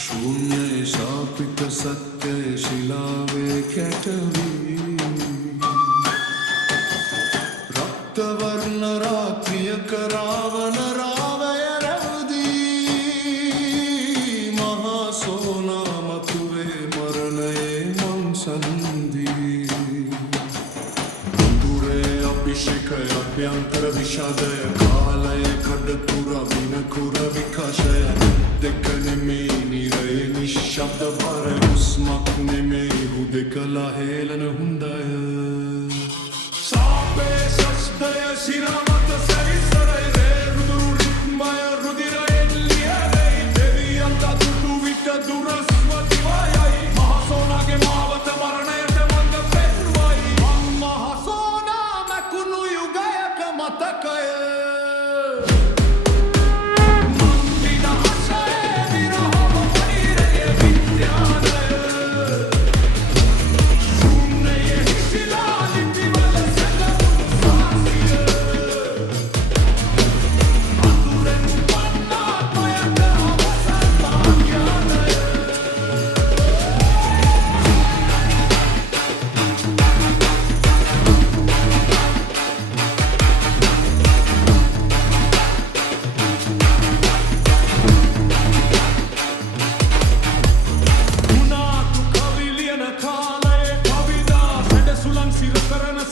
शून्य शापित सत्य शिलावे कैटवी रक्तवर्ण रात्रिय करावन रावय रवदी महासोना मतुवे मरणये मंसंदी दुरे अभिषेक अभ्यंतर विषादय कालय खडतुरा विनकुर विकाशय දෙකනෙමේ නිරය නිශ්ශබ්ද බර හුස්මක් නෙමේ හුදෙකලා හේලන හුන්දය සාපේ සස්දය සිරමත සැරිසරයි රේරුදුරු රික්මය රුදිරයෙන් ලියරයි දෙවියන්ට දුටු විට දුරස්වතිවයයි මහසෝනාගේ මාවත මරණයට මඟ පෙන්වයි මහසෝනා මැකුණු යුගයක මතකය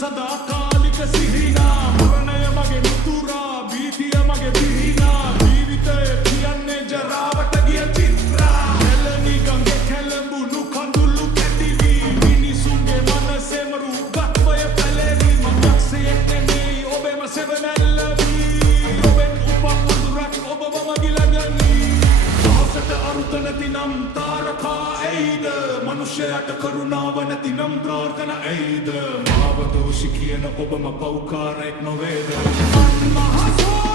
සදාකාලික සිහිනා මරණය මගේ නුතුරා භීතිය මගේ පිහිනා ජීවිතය කියන්නේ ජරාවට ගිය චිත්‍රා එළනි ගඟේ කැළඹුණු කඳුළු කැටිවි මිනිසුන්ගේ මනසෙම රූපත්වය පැලෙවි මම යක්ෂයෙක් නෙමෙයි ඔබෙම සෙවණැල්ලවි ඔබෙන් උපන් වඳුරක් ඔබව මගිලගනි දවසට අරුත නැති නම් තාරකා ඇයිද මනුෂ්‍යයට කරුණාව නැති නම් ප්‍රාර්ථන ඇයිද මාව දෝෂි කියන ඔබම පෞකාරයෙක් නොවේද මහසෝ